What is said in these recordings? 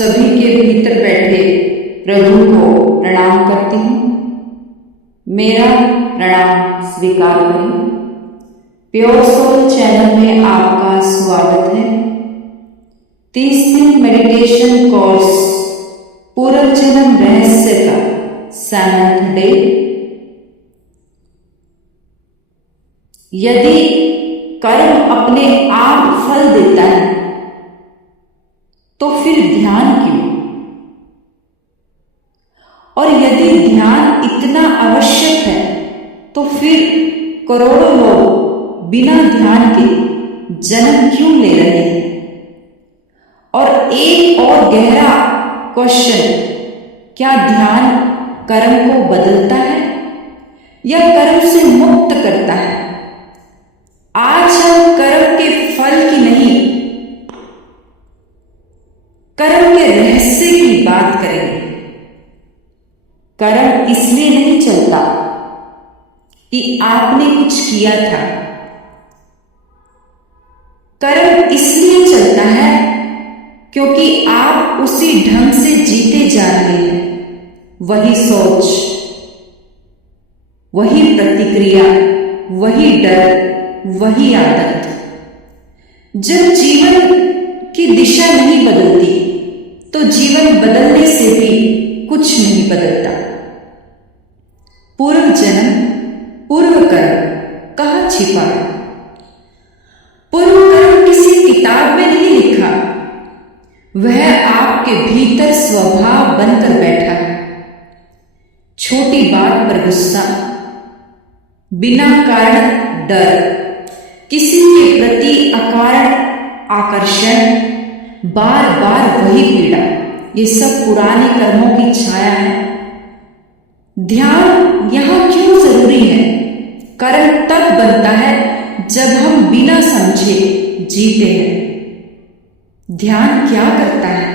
सभी के भीतर बैठे प्रभु को प्रणाम करती हूँ। मेरा प्रणाम स्वीकार करें। प्योर सोल चैनल में आपका स्वागत है। 30 दिन मेडिटेशन कोर्स पूर्व जन्म रहस्य का 7th डे। यदि कर्म अपने आप फल देता है तो फिर ध्यान क्यों? और यदि ध्यान इतना आवश्यक है तो फिर करोड़ों लोग बिना ध्यान के जन्म क्यों ले रहे हैं? और एक और गहरा क्वेश्चन, क्या ध्यान कर्म को बदलता है या कर्म से मुक्त करता है? आज हम कर्म के फल की नहीं, कर्म के रहस्य की बात करेंगे। कर्म इसलिए नहीं चलता कि आपने कुछ किया था। कर्म इसलिए चलता है क्योंकि आप उसी ढंग से जीते जा रहे हैं। वही सोच, वही प्रतिक्रिया, वही डर, वही आदत। जब जीवन की दिशा नहीं बदलती तो जीवन बदलने से भी कुछ नहीं बदलता। पूर्व जन्म, पूर्व कर्म कहाँ छिपा है? पूर्व कर्म किसी किताब में नहीं लिखा, वह आपके भीतर स्वभाव बनकर बैठा है। छोटी बात पर गुस्सा, बिना कारण डर, किसी के प्रति अकारण आकर्षण, बार बार वही पीड़ा, ये सब पुराने कर्मों की छाया है। ध्यान यहां क्यों जरूरी है? कर्म तब बनता है जब हम बिना समझे जीते हैं। ध्यान क्या करता है?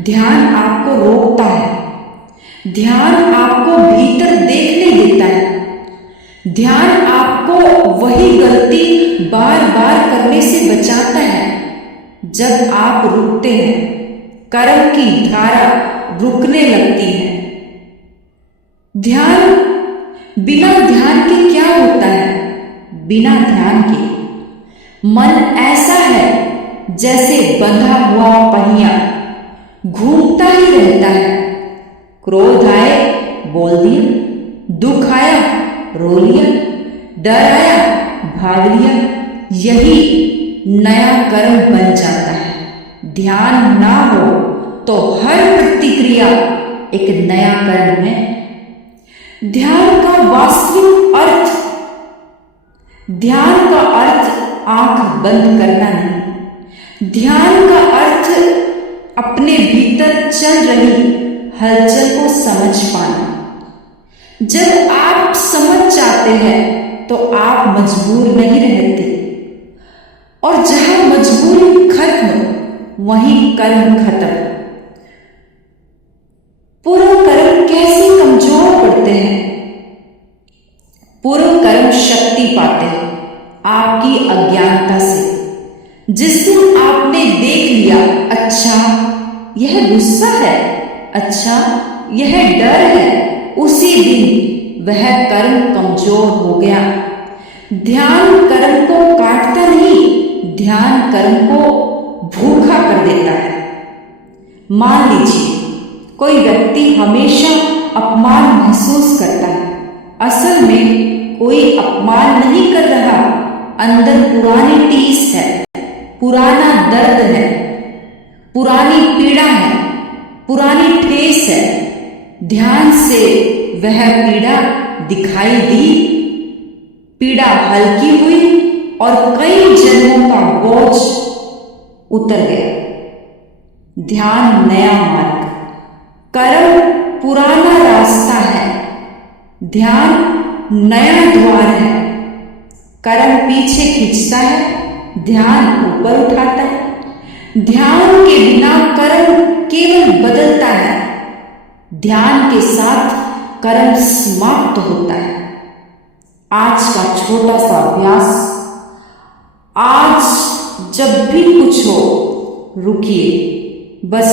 ध्यान आपको रोकता है। ध्यान आपको भीतर देखने देता है। ध्यान आपको वही गलती बार बार करने से बचाता है। जब आप रुकते हैं, कर्म की धारा रुकने लगती है। ध्यान बिना ध्यान के क्या होता है? बिना ध्यान के मन ऐसा है जैसे बंधा हुआ पहिया, घूमता ही रहता है। क्रोध आए बोल दिया, दुख आया रो लिया, डर आया भाग लिया। यही नया कर्म बन जाता है। ध्यान ना हो तो हर प्रतिक्रिया एक नया कर्म है। ध्यान का वास्तविक अर्थ, ध्यान का अर्थ आंख बंद करना नहीं। ध्यान का अर्थ अपने भीतर चल रही हलचल को समझ पाना। जब आप समझ जाते हैं तो आप मजबूर नहीं रहते, और जहां मजबूरी खत्म वहीं कर्म खत्म। पूर्व कर्म कैसे कमजोर पड़ते हैं? पूर्व कर्म शक्ति पाते हैं आपकी अज्ञानता से। जिस दिन आपने देख लिया, अच्छा यह गुस्सा है, अच्छा यह डर है, उसी दिन वह कर्म कमजोर हो गया। ध्यान कर्म को काटता नहीं, ध्यान कर्म को भूखा कर देता है। मान लीजिए कोई व्यक्ति हमेशा अपमान महसूस करता है। असल में कोई अपमान नहीं कर रहा, अंदर पुरानी टीस है, पुराना दर्द है, पुरानी पीड़ा है, पुरानी ठेस है। ध्यान से वह पीड़ा दिखाई दी, पीड़ा हल्की हुई और कई जन्मों का बोझ उतर गया। ध्यान नया मार्ग, कर्म पुराना रास्ता है, ध्यान नया द्वार है। कर्म पीछे खींचता है, ध्यान ऊपर उठाता है। ध्यान के बिना कर्म केवल बदलता है, ध्यान के साथ कर्म समाप्त होता है। आज का छोटा सा अभ्यास, आज जब भी कुछ हो रुकिए, बस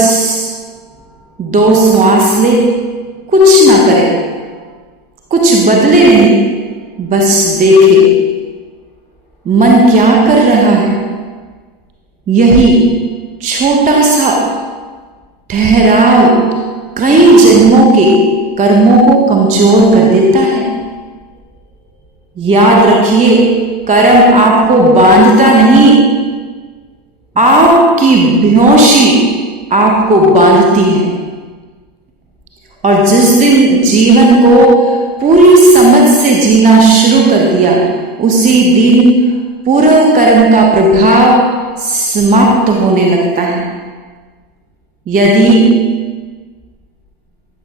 2 श्वास ले, कुछ ना करे, कुछ बदले नहीं, बस देखे मन क्या कर रहा है। यही छोटा सा ठहराव कई जन्मों के कर्मों को कमजोर कर देता है। याद रखिए, कर्म आपको बांधता नहीं, आपकी बेहोशी आपको बांधती है। और जिस दिन जीवन को पूरी समझ से जीना शुरू कर दिया, उसी दिन पूरा कर्म का प्रभाव समाप्त होने लगता है। यदि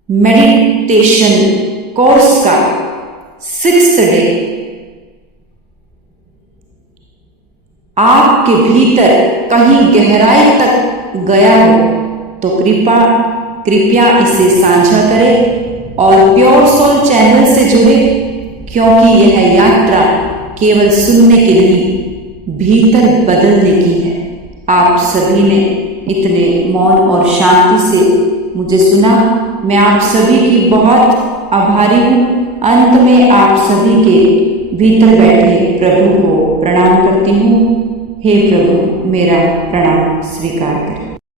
मेडिटेशन कोर्स का 6th डे आपके भीतर कहीं गहराई तक गया हो तो कृपया इसे साझा करें और प्योर सोल चैनल से जुड़े, क्योंकि यह यात्रा केवल सुनने की नहीं, भीतर बदलने की है। आप सभी ने इतने मौन और शांति से मुझे सुना, मैं आप सभी की बहुत आभारी हूँ। अंत में आप सभी के भीतर बैठे प्रभु को प्रणाम करती हूँ। हे प्रभु, मेरा प्रणाम स्वीकार करें।